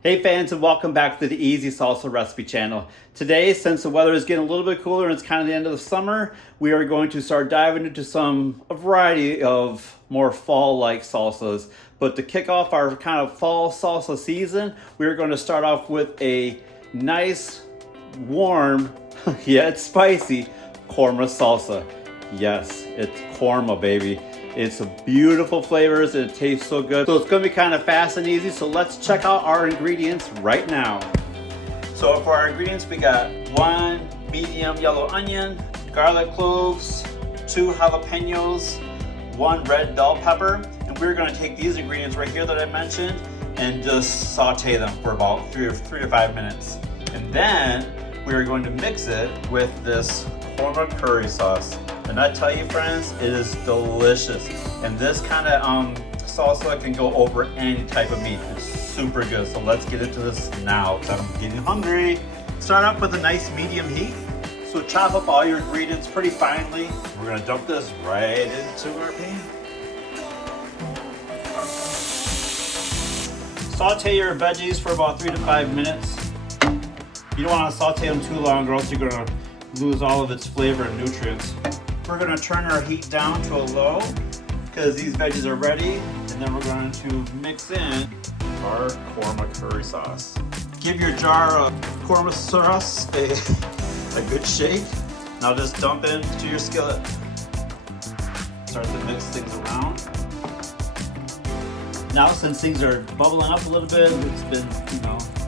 Hey fans, and welcome back to the Easy Salsa Recipe channel. Today, since the weather is getting a little bit cooler and it's kind of the end of the summer, we are going to start diving into a variety of more fall-like salsas. But to kick off our kind of fall salsa season, we are going to start off with a nice, warm, yet spicy Korma Salsa. Yes, it's korma, baby. It's beautiful flavors and it tastes so good. So it's gonna be kind of fast and easy. So let's check out our ingredients right now. So for our ingredients, we got 1 medium yellow onion, garlic cloves, 2 jalapenos, 1 red bell pepper. And we're gonna take these ingredients right here that I mentioned and just saute them for about 3 to 5 minutes. And then we're going to mix it with this korma curry sauce. And I tell you friends, it is delicious. And this kind of salsa can go over any type of meat. It's super good. So let's get into this now because I'm getting hungry. Start off with a nice medium heat. So chop up all your ingredients pretty finely. We're gonna dump this right into our pan. Saute your veggies for about 3 to 5 minutes. You don't want to saute them too long or else you're gonna lose all of its flavor and nutrients. We're gonna turn our heat down to a low because these veggies are ready, and then we're going to mix in our korma curry sauce. Give your jar of korma sauce a good shake. Now just dump into your skillet. Start to mix things around. Now since things are bubbling up a little bit, it's been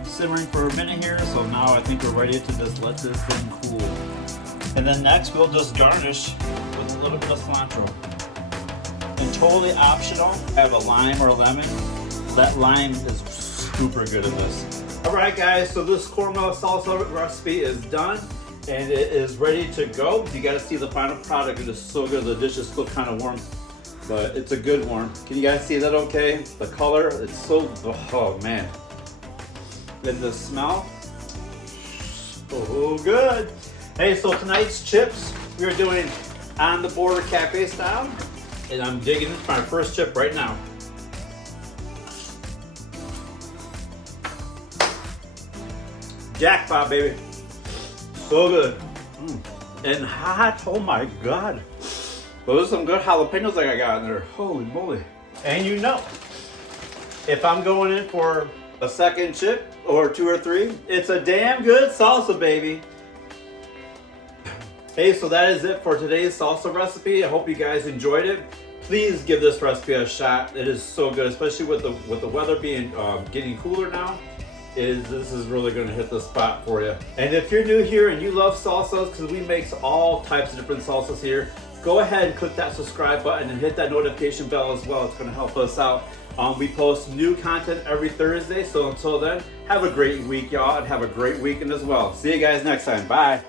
simmering for a minute here, so now I think we're ready to just let this thing cool. And then next we'll just garnish with a little bit of cilantro. And totally optional, I have a lime or a lemon. That lime is super good in this. All right guys, so this korma salsa recipe is done and it is ready to go. You gotta see the final product. It is so good. The dish is still kind of warm, but it's a good warm. Can you guys see that okay? The color, it's so, oh man. And the smell, so good. Hey, so tonight's chips, we are doing on the border cafe style, and I'm digging into my first chip right now. Jackpot, baby. So good. And hot, oh my God. Those are some good jalapenos that I got in there. Holy moly. And if I'm going in for a second chip or 2 or 3, it's a damn good salsa, baby. Hey, so that is it for today's salsa recipe. I hope you guys enjoyed it. Please give this recipe a shot. It is so good, especially with the weather being getting cooler now. This is really going to hit the spot for you. And if you're new here and you love salsas, because we make all types of different salsas here, go ahead and click that subscribe button and hit that notification bell as well. It's going to help us out. We post new content every Thursday. So until then, have a great week, y'all, and have a great weekend as well. See you guys next time. Bye.